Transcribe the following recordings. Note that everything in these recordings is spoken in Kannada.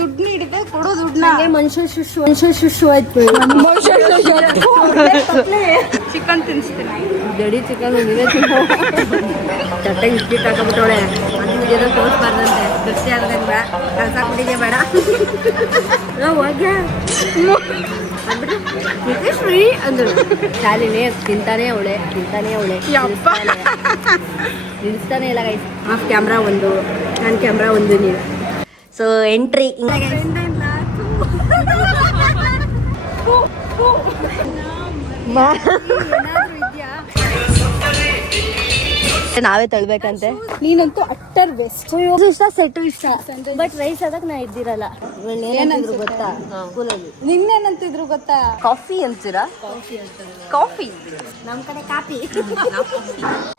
ದುಡ್ಡು ನೀಡಿದೆ ಕೊಡೋ ದುಡ್ಡನ್ನ ಮನುಷ್ಯ ಶುಶು ಆಯ್ತು. ಚಿಕನ್ ತಿನ್ಸ್ತೀನಿ. ಗಡಿ ಚಿಕನ್ ನೀವೇ ತಿನ್ನೋ. ಚಟ್ಟೆಗೆ ಇಟ್ಬಿಟ್ಟು ಹಾಕಬಿಟ್ಟವಳೆ. ಅದು ವಿಡಿಯೋದಾಗ ತೋರಿಸ್ಬಾರ್ದಂತೆ, ದೃಷ್ಟಿ ಆಗದಂಗ ಕಳ್ಸ ಕುಡಿಗೆ ಬೇಡ. ಶ್ರೀ ಅಂದ್ರು ಶಾಲಿನೇ ತಿಂತಾನೆ ಅವಳೆ ನಿಲ್ಲಿಸ್ತಾನೆ ಇಲ್ಲ ಗೈಸ್. ಆಫ್ ಕ್ಯಾಮ್ರಾ ಒಂದು, ನನ್ನ ಕ್ಯಾಮ್ರಾ ಒಂದು. ನೀವು ಸೊ ಎಂಟ್ರಿ ನಾವೇ ತಳ್ಬೇಕಂತೆ. ನೀನಂತೂ ಅಟ್ಟರ್ ವೆಸ್ಟ್ ಇಷ್ಟ ಸೆಟ್ಟು ಇಷ್ಟ, ಬಟ್ ರೈಸ್ ಅದಕ್ಕೆ ನಾ ಇದ್ದಿರಲ್ಲ. ಏನಂತಿದ್ರು ಗೊತ್ತಾ ಸ್ಕೂಲಲ್ಲಿ? ನಿನ್ನೇನಂತಿದ್ರು ಗೊತ್ತಾ? ಕಾಫಿ ಅಂತೀರಾ? ಕಾಫಿ ನಮ್ ಕಡೆ coffee.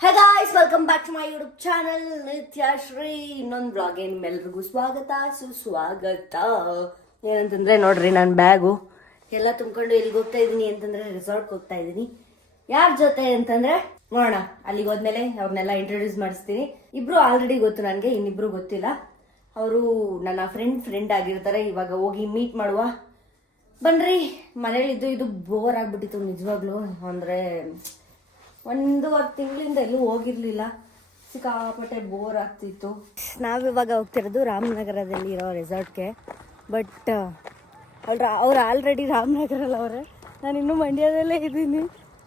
Hey guys, welcome back to my YouTube channel Nithyashree. ಇನ್ನೊಂದು ಬ್ಲಾಗ್. ನಿಮ್ಮೆಲ್ರಿಗೂ ಸ್ವಾಗತ ಸುಸ್ವಾಗತ. ಏನಂತಂದ್ರೆ ನೋಡ್ರಿ, ನನ್ನ ಬ್ಯಾಗು ಎಲ್ಲ ತುಂಬ್ಕೊಂಡು ಎಲ್ಲಿಗೆ ಹೋಗ್ತಾ ಇದೀನಿ ಅಂತಂದ್ರೆ ರೆಸಾರ್ಟ್ಗೆ ಹೋಗ್ತಾ ಇದೀನಿ. ಯಾರ ಜೊತೆ ಅಂತಂದ್ರೆ ನೋಡೋಣ, ಅಲ್ಲಿಗೆ ಹೋದ್ಮೇಲೆ ಅವ್ರನ್ನೆಲ್ಲ ಇಂಟ್ರೊಡ್ಯೂಸ್ ಮಾಡಿಸ್ತೀನಿ. ಇಬ್ರು ಆಲ್ರೆಡಿ ಗೊತ್ತು ನನಗೆ, ಇನ್ನಿಬ್ರು ಗೊತ್ತಿಲ್ಲ. ಅವರು ನನ್ನ ಫ್ರೆಂಡ್ ಆಗಿರ್ತಾರೆ. ಇವಾಗ ಹೋಗಿ ಮೀಟ್ ಮಾಡುವ ಬನ್ರಿ. ಮನೇಲಿದ್ದು ಇದು ಬೋರ್ ಆಗ್ಬಿಟ್ಟಿತ್ತು ನಿಜವಾಗ್ಲು. ಅಂದ್ರೆ 1.5 ತಿಂಗಳಿಂದ ಎಲ್ಲೂ ಹೋಗಿರ್ಲಿಲ್ಲ, ಸಿಕ್ಕಾಪಟ್ಟೆ ಬೋರ್ ಆಗ್ತಿತ್ತು. ನಾವಿವಾಗ ಹೋಗ್ತಿರೋದು ರಾಮನಗರದಲ್ಲಿ ಇರೋ ರೆಸಾರ್ಟ್ಗೆ. ಬಟ್ ಅವ್ರು ಆಲ್ರೆಡಿ ರಾಮನಗರಲ್ಲಿ ಅವರೇ, ನಾನು ಇನ್ನೂ ಮಂಡ್ಯದಲ್ಲೇ ಇದ್ದೀನಿ.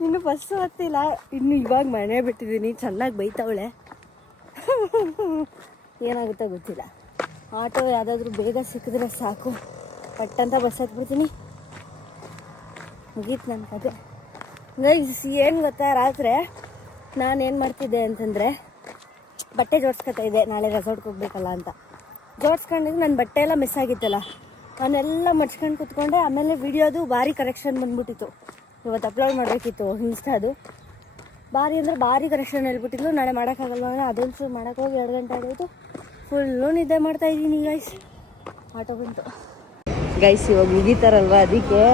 ಇನ್ನು ಬಸ್ಸು ಹತ್ತಿಲ್ಲ, ಇನ್ನು ಇವಾಗ ಮನೆ ಬಿಟ್ಟಿದ್ದೀನಿ. ಚೆನ್ನಾಗಿ ಬೈತಾವಳೆ, ಏನಾಗುತ್ತೋ ಗೊತ್ತಿಲ್ಲ. ಆಟೋ ಯಾವುದಾದ್ರೂ ಬೇಗ ಸಿಕ್ಕಿದ್ರೆ ಸಾಕು, ಪಟ್ಟಂತ ಬಸ್ ಹತ್ಬಿಡ್ತೀನಿ, ಮುಗೀತು ನನ್ನ ಕತೆ. ಏನು ಗೊತ್ತಾ, ರಾತ್ರಿ ನಾನೇನು ಮಾಡ್ತಿದ್ದೆ ಅಂತಂದರೆ ಬಟ್ಟೆ ಜೋಡಿಸ್ಕೊತಾ ಇದ್ದೆ, ನಾಳೆ ರೆಸಾರ್ಟ್ಗೆ ಹೋಗ್ಬೇಕಲ್ಲ ಅಂತ. ಜೋಡಿಸ್ಕೊಂಡಿದ್ದು ನನ್ನ ಬಟ್ಟೆ ಎಲ್ಲ ಮಿಸ್ ಆಗಿತ್ತಲ್ಲ, ಅವನ್ನೆಲ್ಲ ಮಡ್ಸ್ಕೊಂಡು ಕೂತ್ಕೊಂಡೆ. ಆಮೇಲೆ ವಿಡಿಯೋದು ಭಾರಿ ಕರೆಕ್ಷನ್ ಬಂದ್ಬಿಟ್ಟಿತ್ತು. ಇವತ್ತು ಅಪ್ಲೋಡ್ ಮಾಡಬೇಕಿತ್ತು ಇನ್ಸ್ಟಾದು. ಭಾರಿ ಅಂದರೆ ಭಾರಿ ಕರೆಕ್ಷನ್ ಹೇಳ್ಬಿಟ್ಟಿದ್ಲು. ನಾಳೆ ಮಾಡೋಕ್ಕಾಗಲ್ಲ ಅಂದರೆ ಅದೊಂದು ಮಾಡೋಕ್ಕೋಗಿ 2 ಗಂಟೆ ಆಗೋಯ್ತು. ಫುಲ್ಲು ನಿದ್ದೆ ಮಾಡ್ತಾಯಿದ್ದೀನಿ ಗೈಸ್. ಆಟೋ ಬಂತು ಗೈಸ್, ಇವಾಗ ಮುಗೀತಾರಲ್ವ ಅದಕ್ಕೆ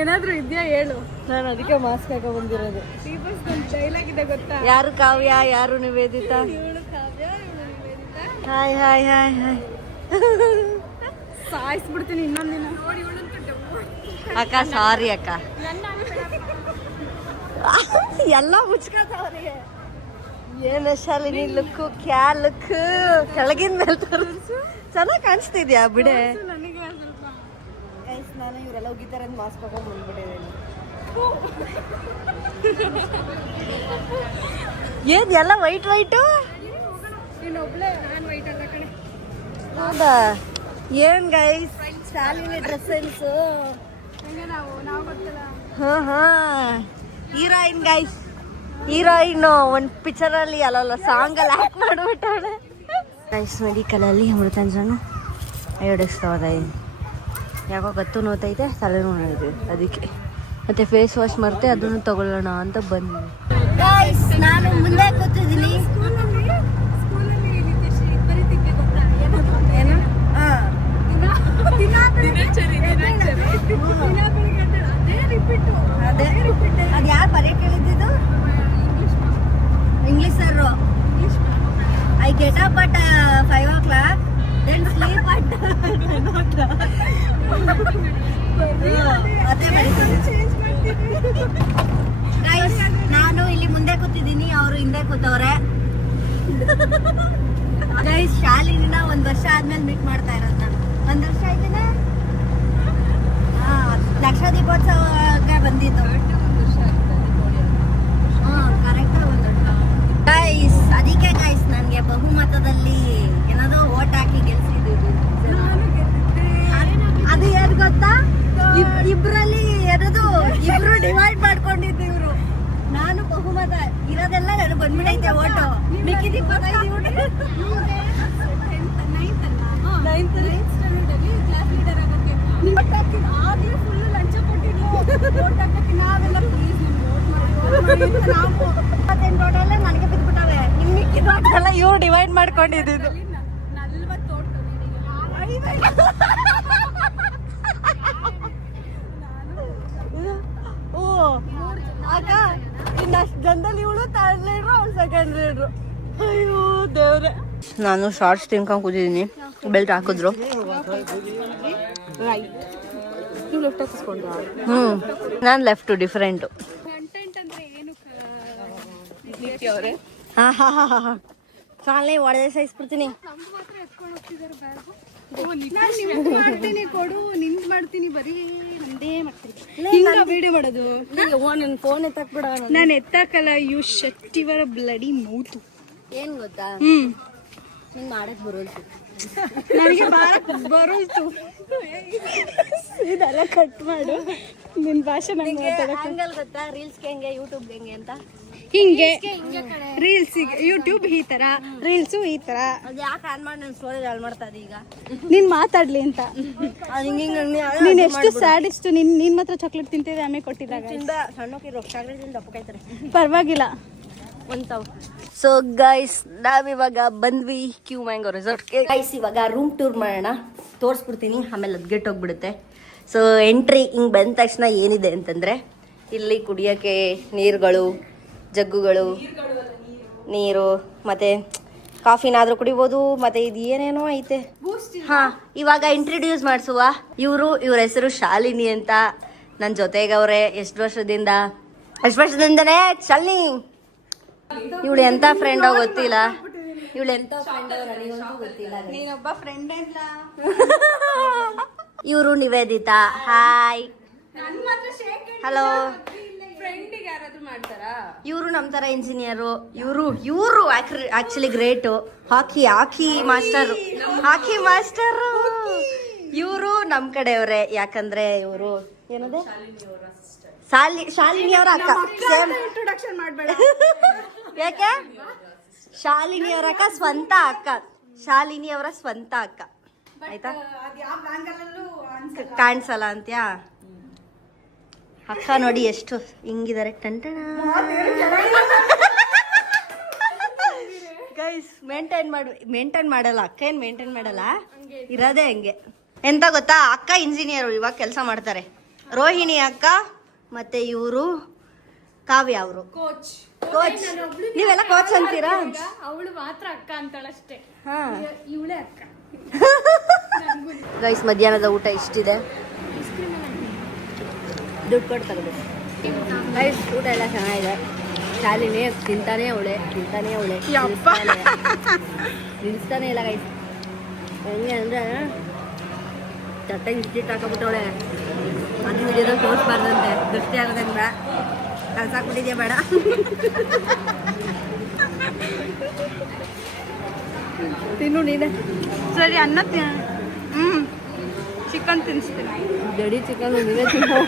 ಏನಾದ್ರೂ ಇದೆಯಾ ಹೇಳು. ನಾನು ಅದಕ್ಕೆ ಮಾಸ್ಕ್ ಹಾಕೋ ಬಂದಿರೋದು. ಡೈಲಾಗ್ ಇದೆ ಗೊತ್ತಾ? ಯಾರು ಕಾವ್ಯ, ಯಾರು Nivedita? Hi hi hi hi. ಸಾಯಿಸ್ಬಿಡ್ತೀನಿ ಇನ್ನೊಂದಿನ. ಅಕ್ಕ ಸಾರಿ ಅಕ್ಕ, ಎಲ್ಲ ಮುಚ್ಕೋತಾವ್ರಿ. ಏನು ಶಾಲಿನಿ ಲುಕ್ಕು, ಕ್ಯಾ ಲುಕ್, ಕೆಳಗಿನ ಮೇಲೆ ತೋರಿಸು. ಚೆನ್ನಾಗಿ ಕಾಣಿಸ್ತಿದ್ಯಾ ಬಿಡೆ. ನಾನು ಇವರೆಲ್ಲ ಹೋಗಿದ್ದಾರೆ ಅಂತ ಮಾಸ್ಕ್ ಹಾಕೊಂಡು ಬಂದ್ಬಿಟ್ಟಿದ್ದೀನಿ. ಏನು ಎಲ್ಲ ವೈಟು ಹೌದಾ? ಏನ್ guys Shalini dress sense. Heroine guys, heroine ಒಂದು ಪಿಕ್ಚರಲ್ಲಿ ಅಲ್ಲ ಸಾಂಗಲ್ಲಿ ಆ್ಯಕ್ಟ್ ಮಾಡಿಬಿಟ್ಟಾಳೆ ಗೈಸ್. ಮೆಡಿಕಲಲ್ಲಿ ಅಮೃತಾಂಜನು ಅಯೋಡಿಸ್ತಾ ಇದ್ದೀನಿ. ಯಾಕೋ ಕತ್ತು ನೋತೈತೆ, ತಲೆನೂ ನೋಡಿದ್ವಿ ಅದಕ್ಕೆ. ಮತ್ತೆ ಫೇಸ್ ವಾಶ್ ಮರ್ತೆ, ಅದನ್ನು ತಗೊಳ್ಳೋಣ ಅಂತ ಬಂದ್ವಿ. ನಾನು ಮುಂದೆ ಕೂತಿದ್ದೀನಿ. ಅದು ಯಾರು ಬರೀ ಕೇಳಿದ್ದು? English sir. I get up at 5 o'clock, then sleep at 10 o'clock. ನಾನು ಇಲ್ಲಿ ಮುಂದೆ ಕೂತಿದ್ದೀನಿ, ಅವರು ಹಿಂದೆ ಕೂತವ್ರೆ. ಗೈಸ್, ಶಾಲಿನಿನ 1 ವರ್ಷ ಆದ್ಮೇಲೆ ಮೀಟ್ ಮಾಡ್ತಾ ಇರೋದು ನಾನು. 1 ವರ್ಷ ಆಯ್ತಿನ. ಲಕ್ಷ ದೀಪೋತ್ಸವಕ್ಕೆ ಬಂದಿದ್ದು. ಕರೆಕ್ಟ್. ಗೈಸ್, ಅದಕ್ಕೆ ಗೈಸ್ ನನಗೆ ಬಹುಮತದಲ್ಲಿ ಏನಾದ್ರು ಓಟ್ ಹಾಕಿ ಗೆಲ್ಸಿದ್ದು. ಅದು ಏನು ಗೊತ್ತಾ, ಇಬ್ರಲ್ಲಿ ಏನದು ಇಬ್ರು ಡಿವೈಡ್ ಮಾಡ್ಕೊಂಡಿದ್ದು ಇವ್ರು. ನಾನು ಬಹುಮತ ಇರೋದೆಲ್ಲ ನನಗೆ ಬಂದ್ಬಿಡೈತೆ ಓಟು. ಮಿಕ್ಕಿದ 25 ನನಗೆ ಬಿದ್ಬಿಟ್ಟವೆ. ನಿಮ್ಮಿಕ್ಕಿದೆಲ್ಲ ಇವ್ರು ಡಿವೈಡ್ ಮಾಡ್ಕೊಂಡಿದ್ದು. ಓ ಅಕ್ಕ, ಇನ್ನಷ್ಟು ಜನದಲ್ಲಿ ಇವಳು ಥರ್ಡ್ ಲೀಡ್ರು ಅವ್ಳು ಸೆಕೆಂಡ್ ಲೀಡ್ರು. ಅಯ್ಯೋ ದೇವ್ರೆ. ನಾನು ಶಾರ್ಟ್ಸ್ ತಿನ್ಕೊಂಡು ಕೂತಿದ್ದೀನಿ, ಬೆಲ್ಟ್ ಹಾಕಿದ್ರು. ನಾನು ಲೆಫ್ಟು ಡಿಫ್ರೆಂಟು. ಸಾಲೇ ಒಡೆದೇ ಸಹಿಸ್ಬಿಡ್ತೀನಿ. ಕೊಡು ನಿಂದ್ ಮಾಡ್ತೀನಿ, ಬರೀ ನಂದೇ ಮಾಡ್ತೀನಿ. ವಿಡಿಯೋ ಮಾಡೋದು ನನ್ನ ಫೋನ್ ಎತ್ತಾಕ್ಬಿಡ. ನಾನು ಎತ್ತಾಕಲ್ಲ. You shut your bloody mouth. ಏನ್ ಗೊತ್ತಾ, ನಿಂಗೆ ಮಾಡಕ್ ಬರೋಲ್ತು. ನನಗೆ ಬರೋಲ್ತು. ಇದೆಲ್ಲ ಕಟ್ ಮಾಡು. ನಿನ್ ಭಾಷೆ ನಂಗೆ ಹಂಗಲ್ ಗೊತ್ತಾ, ರೀಲ್ಸ್ಗೆ ಹೆಂಗೆ ಯೂಟ್ಯೂಬ್ಗೆ ಹೆಂಗೆ ಅಂತ. ಹಿಂಗೆ ರೀಲ್ಸ್ ಯೂಟ್ಯೂಬ್ ಈ ತರ, ರೀಲ್ಸು ಈ ತರ. ಅದು ಯಾಕೆ ಆನ್ ಮಾಡಿ ನನ್ನ ಸ್ಟೋರೇಜ್ ಹಾಳು ಮಾಡ್ತಾ ಇದೆ ಈಗ. ನೀನ್ ಮಾತಾಡ್ಲಿ ಅಂತ. ಅದು ಹಿಂಗೆ ನೀನ್ ಎಷ್ಟು ಸ್ಯಾಡಿಸ್ಟ್. ನೀನ್ ಮಾತ್ರ ಚಾಕ್ಲೇಟ್ ತಿಂತಿದ್ದೆ ಆಮೇಲೆ ಕೊಟ್ಟಿದ್ದಾಗ. ಸಣ್ಣಕ್ಕಿರೋ ಚಾಕ್ಲೇಟ್ ದಪ್ಪಕಾಯ್ತಾರೆ. ಪರವಾಗಿಲ್ಲ. ಸೊ ಗೈಸ್, ನಾವಿವಾಗ ಬಂದ್ವಿ ಕ್ಯೂ ಮ್ಯಾಂಗೋ ರೆಸಾರ್ಟ್ಗೆ. ಗೈಸ್ ಇವಾಗ ರೂಮ್ ಟೂರ್ ಮಾಡೋಣ, ತೋರಿಸ್ಬಿಡ್ತೀನಿ, ಆಮೇಲೆ ಅದು ಗೆಟ್ ಹೋಗ್ಬಿಡುತ್ತೆ. ಸೊ ಎಂಟ್ರಿ ಹಿಂಗೆ ಬಂದ ತಕ್ಷಣ ಏನಿದೆ ಅಂತಂದರೆ, ಇಲ್ಲಿ ಕುಡಿಯೋಕ್ಕೆ ನೀರುಗಳು, ಜಗ್ಗುಗಳು, ನೀರು, ಮತ್ತು ಕಾಫಿನಾದರೂ ಕುಡಿಬೋದು, ಮತ್ತು ಇದು ಏನೇನೋ ಐತೆ. ಹಾಂ, ಇವಾಗ ಇಂಟ್ರಡ್ಯೂಸ್ ಮಾಡಿಸುವ. ಇವ್ರ ಹೆಸರು ಶಾಲಿನಿ ಅಂತ. ನನ್ನ ಜೊತೆಗವ್ರೆ ಎಷ್ಟು ವರ್ಷದಿಂದನೇ ಶಾಲಿನಿ. ಇವಳು ಎಂತ ಫ್ರೆಂಡ್ ಗೊತ್ತಿಲ್ಲ. ನೀನೊಬ್ಬ ಫ್ರೆಂಡ್ ಇಲ್ಲ. ಇವರು ನಿವೇದಿತಾ. Hi, hello. ಇವರು ನಮ್ಮ ಥರ ಇಂಜಿನಿಯರು. ಇವರು ಆಕ್ಚುಲಿ ಗ್ರೇಟು. ಹಾಕಿ ಮಾಸ್ಟರು. ಇವರು ನಮ್ಮ ಕಡೆಯವ್ರೆ. ಯಾಕಂದ್ರೆ ಇವರು ಏನದೆ, ಶಾಲಿನಿ ಅವರ ಅಕ್ಕ. ಇಂಟ್ರೊಡಕ್ಷನ್ ಮಾಡಬೇಡ. ಯಾಕೆ? ಶಾಲಿನಿ ಅವರ ಅಕ್ಕ, ಸ್ವಂತ ಅಕ್ಕ. ಶಾಲಿನಿ ಅವರ ಸ್ವಂತ ಅಕ್ಕ. ಆಯ್ತಾ? ಕಾಣಿಸಲ್ಲ ಅಂತ್ಯಾ? ಅಕ್ಕ ನೋಡಿ ಎಷ್ಟು ಹಿಂಗಿದ್ದಾರೆ. ಟಂಟಣ ಗೈಸ್, ಮೇಂಟೈನ್ ಮಾಡಲ್ಲ. ಅಕ್ಕ ಏನು ಮೇಂಟೈನ್ ಮಾಡಲ್ಲ, ಇರೋದೇ ಹಂಗೆ. ಎಂತ ಗೊತ್ತಾ, ಅಕ್ಕ ಇಂಜಿನಿಯರು, ಇವಾಗ ಕೆಲಸ ಮಾಡ್ತಾರೆ. ರೋಹಿಣಿ ಅಕ್ಕ, ಮತ್ತೆ ಇವರು ಕಾವ್ಯ ಅವರು ಕೋಚ್. ನೀವೆಲ್ಲ ಕೋಚ್ ಅಂತೀರಾ? ಅವಳು ಮಾತ್ರ ಅಕ್ಕ ಅಂತಾಳಷ್ಟೇ. ಹಾ, ಇವಳೇ ಅಕ್ಕ. ಗೈಸ್, ಮಧ್ಯಾಹ್ನದ ಊಟ ಇಷ್ಟಿದೆ. ದುಡ್ಡು ಕೊಟ್ಟು ತಗೋಬೇಕು. ಗೈಸ್, ಊಟ ಎಲ್ಲ ಚೆನ್ನಾಗಿದೆ. ಶಾಲಿನಿ ತಿಂತಾನೆ ಅವಳೆ ನಿಲ್ಲಿಸ್ತಾನೆ ಇಲ್ಲ ಗೈಸ್. ಹೆಂಗೆ ಅಂದರೆ ಚಟ್ಟ ಇಷ್ಟಿಟ್ಟು ಹಾಕೋಬಿಟ್ಟವಳೆ. ಅದು ವಿಡಿಯೋದಾಗ ತೋರಿಸ್ಬಾರ್ದಂತೆ, ದೃಷ್ಟಿ ಆಗೋದಂಗ ಕಲ್ಸಾಕ್ಬಿಟ್ಟಿದ್ಯಾ ಬೇಡ. ತಿನ್ನು ನೀನೆ. ಸರಿ, ಅನ್ನ ಚಿಕನ್ ತಿನ್ನಿಸ್ತೀನಿ. ಗಡಿ ಚಿಕನ್ ನೀವೇ ತಿನ್ನೋ.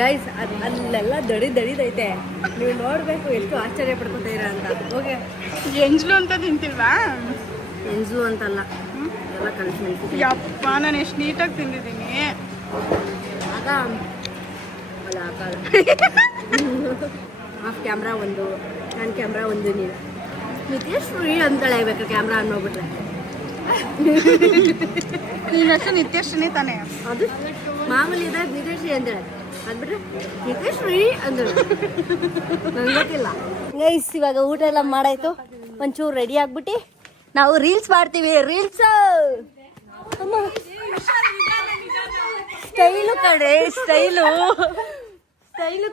ಗೈಸ್, ಅಲ್ಲೆಲ್ಲ ದಡಿದೈತೆ. ನೀವು ನೋಡ್ಬೇಕು ಎಷ್ಟು ಆಶ್ಚರ್ಯ ಪಡ್ಕೊತೀರ ಅಂತ. ಓಕೆ, ಎಂಜ್ಲು ಅಂತ ತಿಂತಿಲ್ವಾ? ಎಂಜು ಅಂತಲ್ಲ, ಎಲ್ಲ ಕಲಿಸಿ. ಯಪ್ಪ, ನಾನು ಎಷ್ಟು ನೀಟಾಗಿ ತಿಂದಿದ್ದೀನಿ. ಆಗ ಅಲ್ಲ ಹಾಕಲ್ಲ. ಆಫ್ ಕ್ಯಾಮ್ರಾ ಒಂದು, ನನ್ನ ಕ್ಯಾಮ್ರಾ ಒಂದು. ನೀವು ನಿತ್ಯಶ್ರೀ ಅಂತಾಳೆ ಬೇಕು ಕ್ಯಾಮ್ರಾ ಅನ್ನೋಗ್ಬಿಟ್ರೆ. ನೀನಷ್ಟು ನಿತ್ಯಶ್ರೀನೇ ತಾನೇ. ಅದು ಮಾಮೂಲಿ ಇದ್ದಾಗ ನಿತ್ಯಶ್ರೀ ಅಂತಾಳೆ, ಅದ್ಬಿಟ್ರೆ ನಿತ್ಯಶ್ರೀ ಅಂದಳು. ನಂಗೆ ಗೊತ್ತಿಲ್ಲ. ಗೈಸ್, ಇವಾಗ ಊಟ ಎಲ್ಲ ಮಾಡಾಯ್ತು. ಒಂಚೂರು ರೆಡಿ ಆಗ್ಬಿಟ್ಟು ನಾವು ರೀಲ್ಸ್ ಮಾಡ್ತೀವಿ. ರೀಲ್ಸ್ ಸ್ಟೈಲು ಕಡೆ, ಸ್ಟೈಲು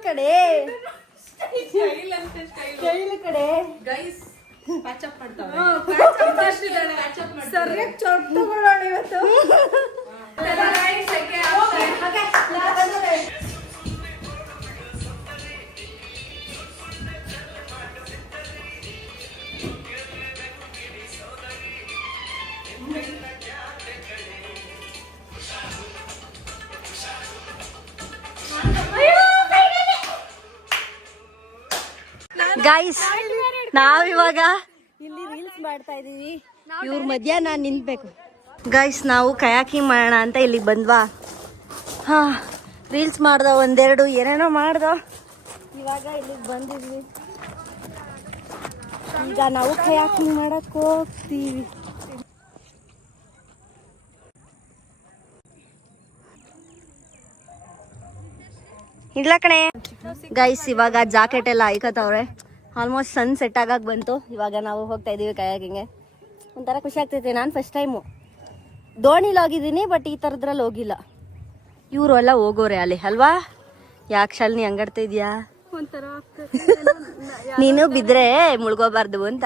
ಕಡೆ ಗೈಸ್. ಸರಿಯಾಗಿ ಚೊಟ್ ತಗೊಳ್ಳೋಣ ಇವತ್ತು. ಗೈಸ್, ನಾವಿವಾಗ ಇಲ್ಲಿ ರೀಲ್ಸ್ ಮಾಡ್ತಾ ಇದೀವಿ. ಇವ್ರ ಮಧ್ಯ ನಾನು ನಿಂತ್ಬೇಕು. ಗೈಸ್, ನಾವು ಕಯಾಕಿಂಗ್ ಮಾಡೋಣ ಅಂತ ಇಲ್ಲಿಗೆ ಬಂದ್ವಾ. ಹಾ, ರೀಲ್ಸ್ ಮಾಡ್ದೋ, ಒಂದೆರಡು ಏನೇನೋ ಮಾಡ್ದೋ. ಇವಾಗ ಇಲ್ಲಿಗೆ ಬಂದಿದ್ವಿ. ಈಗ ನಾವು ಕಯಾಕಿಂಗ್ ಮಾಡಕ್ ಹೋಗ್ತೀವಿ. ಇಲ್ಲ ಕಣೆ ಗೈಸ್, ಇವಾಗ ಜಾಕೆಟ್ ಎಲ್ಲ ಐಕತ್ತವ್ರೆ. ಆಲ್ಮೋಸ್ಟ್ ಸನ್ ಸೆಟ್ ಆಗಕ್ಕೆ ಬಂತು. ಇವಾಗ ನಾವು ಹೋಗ್ತಾ ಇದೀವಿ ಕಯಾಕಿಂಗೆ. ಒಂಥರ ಖುಷಿ ಆಗ್ತೈತೆ. ನಾನು ಫಸ್ಟ್ ಟೈಮು ದೋಣಿಲಿ ಹೋಗಿದ್ದೀನಿ, ಬಟ್ ಈ ಥರದ್ರಲ್ಲಿ ಹೋಗಿಲ್ಲ. ಇವರು ಎಲ್ಲ ಹೋಗೋರೆ ಅಲ್ಲಿ ಅಲ್ವಾ? ಯಾಕೆ ಶಾಲಿನಿ ಹಂಗಾಡ್ತಾ ಇದೀಯಾ? ನೀನು ಬಿದ್ರೆ ಮುಳುಗೋಬಾರ್ದು ಅಂತ.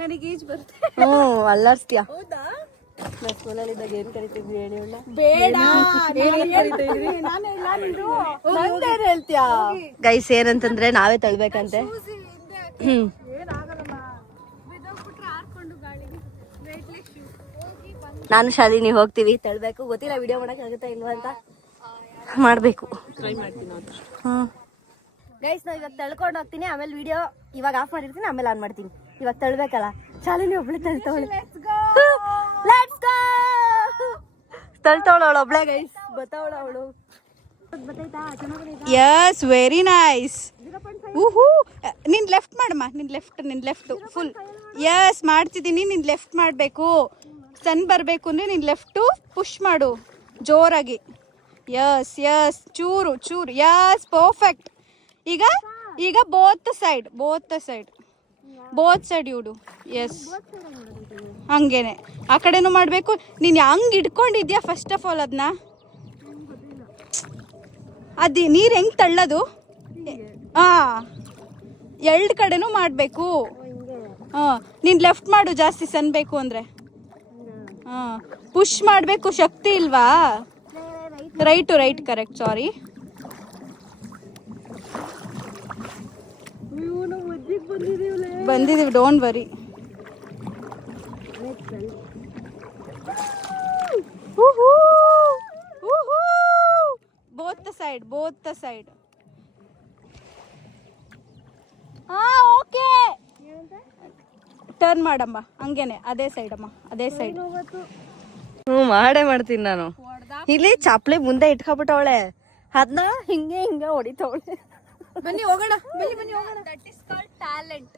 ನನಗೆ ಈಜ್ ಬರುತ್ತೆ. ಹ್ಞೂ ಅಲ್ಲಾಡ್ಸ್ತೀಯ. ನಾನು ಸ್ಕೂಲಲ್ಲಿದ್ದಾಗ ಏನು ಕರಿತಿದ್ವಿ ಹೇಳಿ? ಬೇಡ ಹೇಳ್ತೀಯಾ ಗೈಸ್? ಏನಂತಂದ್ರೆ ನಾವೇ ತಳ್ಬೇಕಂತೆ. ನಾನು ಶಾಲಿನಿ ಹೋಗ್ತೀವಿ, ತಳ್ಬೇಕು. ಗೊತ್ತಿಲ್ಲ ವಿಡಿಯೋ ಮಾಡಕ್ ಆಗುತ್ತಾ ಇಲ್ವಾ ಅಂತ. ಮಾಡ್ಬೇಕು. ಗೈಸ್ ನಾವು ಇವಾಗ ತಳ್ಕೊಂಡು ಹೋಗ್ತೀನಿ, ಆಮೇಲೆ ವಿಡಿಯೋ ಇವಾಗ ಆಫ್ ಮಾಡಿರ್ತೀನಿ, ಆಮೇಲೆ ಆನ್ ಮಾಡ್ತೀನಿ. ಇವಾಗ ತಳ್ಬೇಕಲ್ಲ, ಶಾಲಿನಿ ಒಬ್ಳೆ ತಳ್ತವಳೆ. ತಳ್ತವಳ ಅವಳು ಒಬ್ಳೆ ಗೈಸ್, ಬತ್ತವಳ ಅವಳು. Yes, very nice. ಊಹೂ, ನಿನ್ ಲೆಫ್ಟ್ ಮಾಡಮ್ಮ. ನಿನ್ ಲೆಫ್ಟ್ ಫುಲ್. ಯಸ್, ಮಾಡ್ತಿದ್ದೀನಿ. ನಿನ್ ಲೆಫ್ಟ್ ಮಾಡಬೇಕು. ಸನ್ ಬರಬೇಕು ಅಂದ್ರೆ ನಿನ್ ಲೆಫ್ಟು ಪುಷ್ ಮಾಡು ಜೋರಾಗಿ. ಯಸ್ ಯಸ್, ಚೂರು. Yes, perfect. ಈಗ ಬೋತ್ ಸೈಡ್ ಇಡು. ಎಸ್, ಹಂಗೇನೆ ಆ ಕಡೆನೂ ಮಾಡಬೇಕು. ನೀನು ಹಂಗೆ ಇಟ್ಕೊಂಡಿದ್ಯಾ ಫಸ್ಟ್ ಆಫ್ ಆಲ್ ಅದನ್ನ? ಅದು ನೀರು ಹೆಂಗೆ ತಳ್ಳೋದು? ಎರಡು ಕಡೆನೂ ಮಾಡಬೇಕು. ನೀನು ಲೆಫ್ಟ್ ಮಾಡು, ಜಾಸ್ತಿ ಸನ್ ಬೇಕು ಅಂದರೆ. ಪುಷ್ ಮಾಡಬೇಕು. ಶಕ್ತಿ ಇಲ್ವಾ? Right correct. ಸಾರಿ. ಬಂದಿದ್ದೀವಿ, don't worry. Both the side. Okay, turn ಮಾಡಮ್ಮ. ಹಂಗೇನೆ, ಅದೇ ಸೈಡ್ ಅಮ್ಮ, ಅದೇ ಸೈಡ್. ಮಾಡ್ತೀನಿ ನಾನು. ಇಲ್ಲಿ ಚಾಪ್ಲಿ ಮುಂದೆ ಇಟ್ಕೊಬಿಟ್ಟವಳೆ, ಅದನ್ನ ಹಿಂಗೆ ಹೊಡಿತವಳೆ. ಬನ್ನಿ ಹೋಗೋಣ, ಬನ್ನಿ ಹೋಗೋಣ. That is called talent.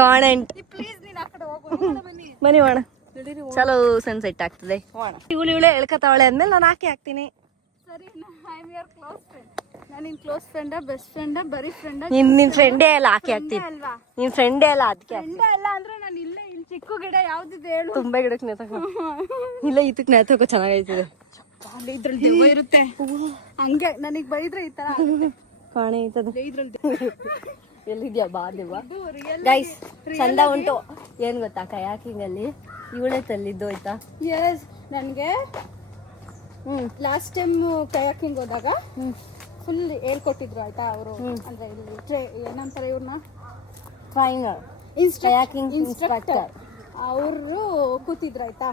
ಕಾಣೆಂಟ್. ಪ್ಲೀಸ್ ನೀನು ಆ ಕಡೆ ಹೋಗು. ಬನ್ನಿ ಹೋಣ. ಚಲೋ ಸನ್ಸೆಟ್ ಆಗ್ತದೆ. ಇವಳೆ ಎಳ್ಕತಾವಳೆ ಅಂದ್ಮೇಲೆ ನಾನು ಹಾಕ್ತೀನಿ. ಸರಿ, I am your close friend. ನಾನು ನಿನ್ ಕ್ಲೋಸ್ ಫ್ರೆಂಡಾ, ಬೆಸ್ಟ್ ಫ್ರೆಂಡಾ, ಬರೀ ಫ್ರೆಂಡಾ? ನಿನ್ ಫ್ರೆಂಡೇ ಎಲ್ಲ ಹಾಕ್ತೀನಿ. ನಿನ್ ಫ್ರೆಂಡೇ ಎಲ್ಲ ಅದಕ್ಕೆ. ಫ್ರೆಂಡೇ ಅಲ್ಲ ಅಂದ್ರೆ ನಾನು ಇಲ್ಲಿ ಚಿಕ್ಕ ಗಿಡ ಯಾವ್ದಿದೆ ಹೇಳು? ತುಂಬಾ ಗಿಡಕ್ಕೆ ನೇತಕೋ. ಇಲ್ಲ, ಇದಕ್ಕೆ ನೇತಕೋ ಚೆನ್ನಾಗೈತದೆ. ಇದ್ರಲ್ಲಿ ದೆವ್ವ ಇರುತ್ತೆ. ಹಂಗೆ ನನಗ್ ಬೈದ್ರೆ ಈ ತರ ಕಾಣೆ ಐತದ. ಇದ್ರಲ್ಲಿ ಎಲ್ಲಿದ್ಯಾ ಬಾ ದೆವ್ವ. ಗೈಸ್, ಚಂದ ಉಂಟು. ಏನ್ ಗೊತ್ತಾ, ಕಯಾಕಿಂಗ್ ಅಲ್ಲಿ ಇವಳೆ ತಲ್ಲಿದ್ದು ಆಯ್ತಾ. ಎಸ್, ನನಗೆ ಲಾಸ್ಟ್ ಟೈಮ್ ಕಯಾಕಿಂಗ್ ಹೋದಾಗ ಫುಲ್ ಹೇಳ್ಕೊಟ್ಟಿದ್ರು ಆಯ್ತಾ ಅವರು. ಅಂದ್ರೆ ಇಲ್ಲಿ ಏನಂತಾರೆ ಇವ್ರನ್ನ, ಕಯಾಕಿಂಗ್ ಇನ್ಸ್ಟ್ರಕ್ಟರ್. ಅವರು ಕೂತಿದ್ರು ಆಯ್ತಾ.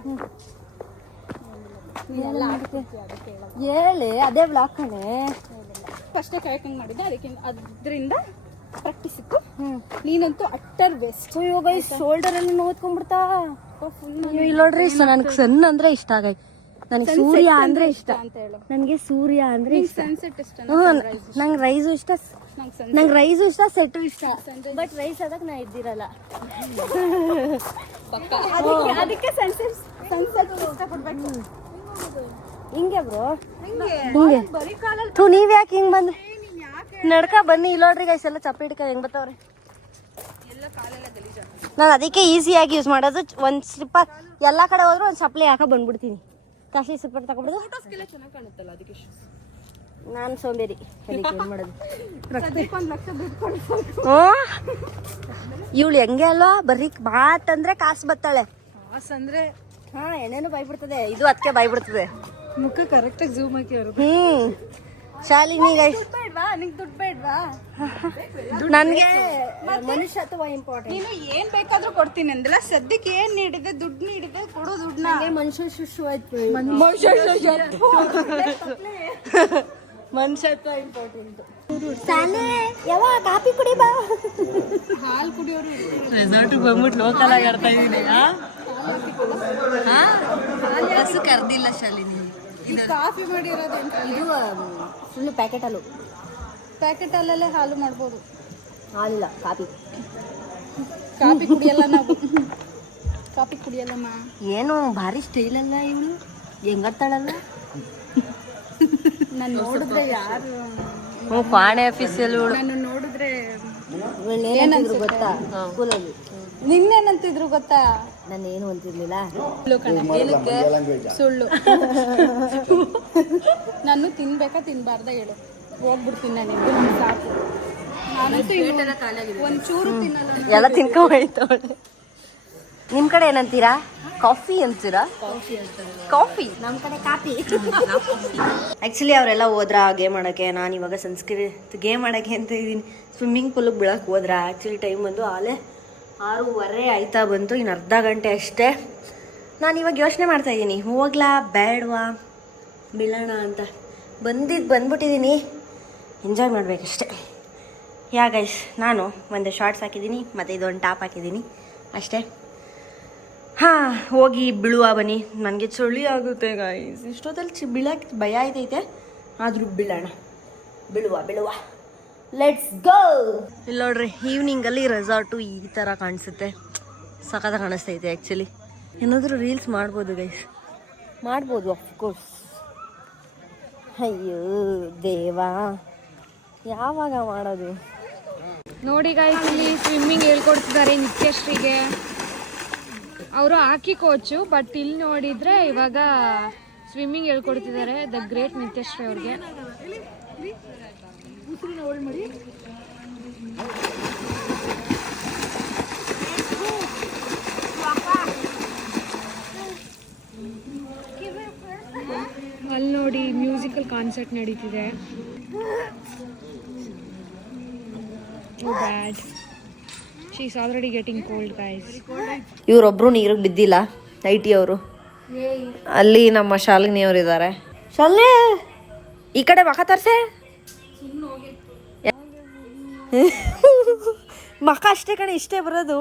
ಹೇಳಿ, ಅದೇ ಬ್ಲಾಕ್ ಕಣೆ. ಫಸ್ಟೇ ಕಯಾಕಿಂಗ್ ಮಾಡಿದ್ದೆ, ಅದರಿಂದ ಪ್ರಾಕ್ಟೀಸ್ ಇತ್ತು. ನೀನಂತೂ ಅಟ್ಟರ್ ವೆಸ್ಟ್. ಇವಾಗ ಶೋಲ್ಡರ್ ಎಲ್ಲ ನೋಡ್ಕೊಂಡ್ಬಿಡ್ತಾ. ಇಲ್ಲ ನೋಡ್ರಿ, ನನ್ಗೆ ಸನ್ ಅಂದ್ರೆ ಇಷ್ಟ ಆಗೈತೆ. ನನಗೆ ಸೂರ್ಯ ಅಂದ್ರೆ ಇಷ್ಟ ಅಂತ ಹೇಳು. ನನಗೆ ಸೂರ್ಯ ಅಂದ್ರೆ ಇಷ್ಟ. ಸನ್ಸೆಟ್ ಇಷ್ಟ. ನಂಗೆ ರೈಸು ಇಷ್ಟ, ಸೆಟ್ಟು ಇಷ್ಟ. ಬಟ್ ರೈಸ್ ಅದಕ್ಕೆ ನಾ ಇದ್ದಿರಲ್ಲ. ಅದಕ್ಕೆ ಸನ್ಸೆಟ್ ಇಷ್ಟಪಡ್ಬೇಕು. ಹಿಂಗೆ ಬ್ರೋ, ನೀವ್ ಯಾಕೆ ಹಿಂಗ್ ಬಂದ್ರಿ? ನಡ್ಕ ಬನ್ನಿ. ಇಲ್ಲೋಡ್ರಿ ಗೈಸ್, ಎಲ್ಲ ಚಪ್ಪಲಿ ಹಿಡ್ಕ ಹೆಂಗ್ ಬರ್ತಾವ್ರಿ. ನಾನು ಅದಕ್ಕೆ ಈಸಿಯಾಗಿ ಯೂಸ್ ಮಾಡೋದು. ಒಂದ್ ಸ್ಲಿಪ್ಪರ್ ಎಲ್ಲ ಕಡೆ ಹೋದ್ರು ಒಂದ್ ಚಪ್ಪಲಿ ಹಾಕ ಬಂದ್ಬಿಡ್ತೀನಿ. ಕಾಶಿ ಸ್ಲಿಪ್ಪರ್ ತಗೊಂಡ್ಬಿಡೋದು. ನಾನು ಸೋಂಬೇರಿ, ಅದಕ್ಕೆ ಏನ್ ಮಾಡೋದು. ಇವಳು ಹೆಂಗೆ ಅಲ್ವಾ, ಬರೀ ಮಾತಂದ್ರೆ ಕಾಸು ಬತ್ತಾಳೆ. ಅಂದ್ರೆ ಎಣ್ಣೆನು ಬಾಯ್ಬಿಡ್ತದೆ, ಇದು ಅದಕ್ಕೆ ಬಾಯ್ಬಿಡ್ತದೆ. ಮುಖ ಕರೆಕ್ಟಾಗಿ ಝೂಮ್ ಹಾಕಿ ಬರೋದು. ಶಾಲಿನಿ ಗೈಸ್, ದುಡ್ಡು ಬೇಡ್ವಾ? ನನ್ಗೆ ಮನುಷ್ಯತ್ವ ಇಂಪಾರ್ಟೆಂಟ್. ನೀನು ಏನ್ ಬೇಕಾದ್ರೂ ಕೊಡ್ತೀನಿ ಅಂದಿಲ್ಲ. ಸದ್ಯಕ್ಕೆ ಏನ್ ನೀಡಿದೆ, ದುಡ್ಡು ನೀಡಿದೆ, ಕೊಡು ದುಡ್ಡನ್ನ. ಮನುಷ್ಯತ್ವ ಇಂಪಾರ್ಟೆಂಟ್. ಯಾವ ಕಾಫಿ ಕುಡಿ ಬಾ. ಹಾಲು ಕುಡಿಯೋರು ರೆಸಾರ್ಟ್ ಬಂದ್ಬಿಟ್ಟು ಲೋಕಲ್ ಆಗಿ ಆಡ್ತಾ ಇದೀನಿ. ಬಸ್ ಕರ್ದಿಲ್ಲ ಶಾಲಿನಿ. ಕಾಫಿ ಮಾಡಿರೋದು ಇದು ಫುಲ್ ಪ್ಯಾಕೆಟ್ ಅಲ್ಲೇ ಹಾಲು ಮಾಡ್ಬೋದು. ಹಾಲಿಲ್ಲ, ಕಾಫಿ ಕುಡಿಯಲ್ಲ ನಾವು. ಕಾಫಿ ಕುಡಿಯಲ್ಲಮ್ಮ. ಏನು ಭಾರಿ ಸ್ಟೈಲ್ ಅಲ್ಲ ಇವಳು, ಹೆಂಗತ್ತಾಳಲ್ಲ. ನಾನು ನೋಡಿದ್ರೆ ಯಾರು ಪಾಣೆ ಆಫೀಸಲ್ಲಿ ನಾನು ನೋಡಿದ್ರೆ ಏನಂತಿದ್ರು ಗೊತ್ತಾ ಸ್ಕೂಲಲ್ಲಿ ನಿನ್ನೇನಂತಿದ್ರು ಗೊತ್ತಾ? ನಾನು ಏನು ಅಂತಿರ್ಲಿಲ್ಲ. ಸುಳ್ಳು. ನಾನು ತಿನ್ಬೇಕಾ ತಿನ್ಬಾರ್ದ ಹೇಳು, ಹೋಗ್ಬಿಡ್ತೀನಿ ನನಗೆ ಸಾಕು. ಒಂಚೂರು ತಿನ್ನಲ್ಲ. ಎಲ್ಲ ತಿನ್ಕೊಂಡೋಯ್ತು. ನಿಮ್ ಕಡೆ ಏನಂತೀರಾ? ಕಾಫಿ ಅಂತೀರಾ? ಕಾಫಿ. ನಮ್ಮ ಕಡೆ ಕಾಫಿ. ಆ್ಯಕ್ಚುಲಿ ಅವರೆಲ್ಲ ಹೋದ್ರ ಗೇಮ್ ಆಡೋಕ್ಕೆ. ನಾನು ಇವಾಗ ಸಂಸ್ಕೃತ ಗೇಮ್ ಆಡೋಕ್ಕೆ ಅಂತ ಇದ್ದೀನಿ. ಸ್ವಿಮ್ಮಿಂಗ್ ಪೂಲಿಗೆ ಬೀಳಕ್ಕೆ ಹೋದ್ರ. ಆ್ಯಕ್ಚುಲಿ ಟೈಮ್ ಬಂದು ಆಲೇ 6:15 ಆಯ್ತಾ ಬಂತು. ಇನ್ನು ಅರ್ಧ ಗಂಟೆ ಅಷ್ಟೇ. ನಾನು ಇವಾಗ ಯೋಚನೆ ಮಾಡ್ತಾಯಿದ್ದೀನಿ, ಹೋಗ್ಲಾ ಬೇಡವಾ ಬೀಳೋಣ ಅಂತ. ಬಂದ್ಬಿಟ್ಟಿದ್ದೀನಿ, ಎಂಜಾಯ್ ಮಾಡಬೇಕಷ್ಟೆ. ಯಾ ಗೈಸ್, ನಾನು ಒಂದು ಶಾರ್ಟ್ಸ್ ಹಾಕಿದ್ದೀನಿ ಮತ್ತು ಇದೊಂದು ಟಾಪ್ ಹಾಕಿದ್ದೀನಿ ಅಷ್ಟೇ. ಹಾಂ, ಹೋಗಿ ಬೀಳುವ ಬನ್ನಿ. ನನಗೆ ಚಳಿ ಆಗುತ್ತೆ ಗೈಸ್. ಇಷ್ಟೊತ್ತಲ್ಲಿ ಬೀಳಕ್ಕೆ ಭಯ ಆಯ್ತೈತೆ, ಆದರೂ ಬೀಳುವ ಲೆಟ್ಸ್ ಗೋ. ಇಲ್ಲಿ ನೋಡ್ರಿ, ಈವ್ನಿಂಗಲ್ಲಿ ರೆಸಾರ್ಟು ಈ ಥರ ಕಾಣಿಸುತ್ತೆ. ಸಖತ್ತ ಕಾಣಿಸ್ತೈತೆ. ಆ್ಯಕ್ಚುಲಿ ಏನಾದರೂ ರೀಲ್ಸ್ ಮಾಡ್ಬೋದು ಗೈಸ್, ಮಾಡ್ಬೋದು ಅಫ್ಕೋರ್ಸ್. ಅಯ್ಯೋ ದೇವಾ, ಯಾವಾಗ ಮಾಡೋದು? ನೋಡಿ ಗಾಯ್ಸ್, ಇಲ್ಲಿ ಸ್ವಿಮ್ಮಿಂಗ್ ಹೇಳ್ಕೊಡ್ತಿದ್ದಾರೆ ನಿತ್ಯಶ್ರೀಗೆ. ಅವರು ಹಾಕಿ ಕೋಚು, ಬಟ್ ಇಲ್ಲಿ ನೋಡಿದ್ರೆ ಇವಾಗ ಸ್ವಿಮ್ಮಿಂಗ್ ಹೇಳ್ಕೊಡ್ತಿದ್ದಾರೆ ದ ಗ್ರೇಟ್ ನಿತ್ಯಶ್ರೀ ಅವ್ರಿಗೆ. ಅಲ್ಲಿ ನೋಡಿ ಮ್ಯೂಸಿಕಲ್ ಕಾನ್ಸರ್ಟ್ ನಡೀತಿದೆ. Oh bad. She's already getting cold, guys. ಇವರೊಬ್ರು ನೀರಿಗೆ ಬಿದ್ದಿಲ್ಲ, ಐ.ಟಿ ಅವರು. ಅಲ್ಲಿ ನಮ್ಮ ಶಾಲಿನಿ ಅವರು ಇದ್ದಾರೆ. ಶಾಲಿನಿ, ಈ ಕಡೆ ಮಖ ತರ್ಸೆ. ಮಖ ಅಷ್ಟೇ ಕಣೆ, ಇಷ್ಟೇ ಬರೋದು.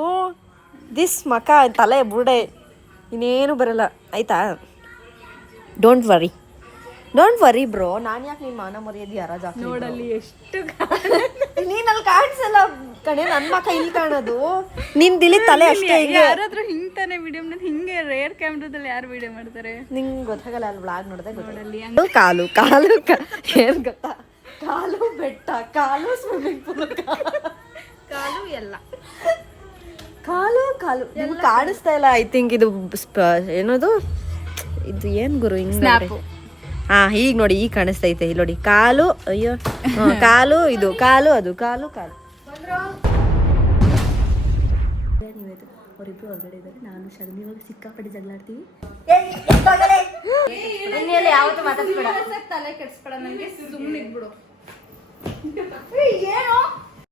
ದಿಸ್ ಮಖ, ತಲೆ ಬುರುಡೆ, ಇನ್ನೇನು ಬರಲ್ಲ ಆಯ್ತಾ. Don't worry bro. ನಾನು ಯಾಕೆ ನಿಮ್ಮ ಮಾನ ಮರ್ಯಾದೆ ಯಾರಾಜ ನೋಡಲ್ಲಿ ಎಷ್ಟು ನೀನಲ್ಲಿ ಕಾಣಿಸಲ್ಲ ಕಣೆ, ನನ್ನ ಮಖ ಇಲ್ಲಿ ಕಾಣೋದು. ನಿಂದಿಲ್ಲಿ ತಲೆ ಅಷ್ಟೇ. ಯಾರಾದ್ರೂ ಹಿಂಗ್ ತಾನೆ ವಿಡಿಯೋ, ಹಿಂಗೆ ರೇರ್ ಕ್ಯಾಮ್ರಾದಲ್ಲಿ ಯಾರು ವಿಡಿಯೋ ಮಾಡ್ತಾರೆ? ನಿಂಗೆ ಗೊತ್ತಾಗಲ್ಲ, ಅಲ್ಲಿ ವ್ಲಾಗ್ ನೋಡಿದೆ ಗೊತ್ತಾಗಲ್ಲ. ಕಾಲು ಏನ್ ಗೊತ್ತಾ, ಕಾಲು ಬೆಟ್ಟ, ಕಾಲು ಸ್ವಿಮ್ಮಿಂಗ್ ಪೂಲ್, ಕಾಲು ಎಲ್ಲ ಕಾಲು ನಿಮ್ಗೆ ಕಾಣಿಸ್ತಾ ಇಲ್ಲ. ಐ ಥಿಂಕ್ ಇದು ಏನದು, ಇದು ಏನ್ ಗುರು ಹಿಂಗ್. ಹಾ, ಈಗ ನೋಡಿ, ಈಗ ಕಾಣಿಸ್ತೈತೆ. ಇಲ್ಲಿ ನೋಡಿ, ಕಾಲು. ಅಯ್ಯೋ, ಕಾಲು, ಇದು ಕಾಲು, ಅದು ಕಾಲು. ಅವರಿಬ್ರು ಹೊರಗಡೆ ಇದ್ದಾರೆ. ನಾನು ಶಾಲಿನಿ ಇವಾಗ ಸಿಕ್ಕಾಪಟ್ಟೆ ಜಗಳಾಡ್ತೀವಿ. ಯಾವತ್ತು ಮಾತಾಡ್ಬೇಡ, ತಲೆ ಕೆಡ್ಸ್ಬೇಡ, ನಂಗೆ ಸುಮ್ಮನೆ ಇದ್ಬಿಡು. ಏನೋ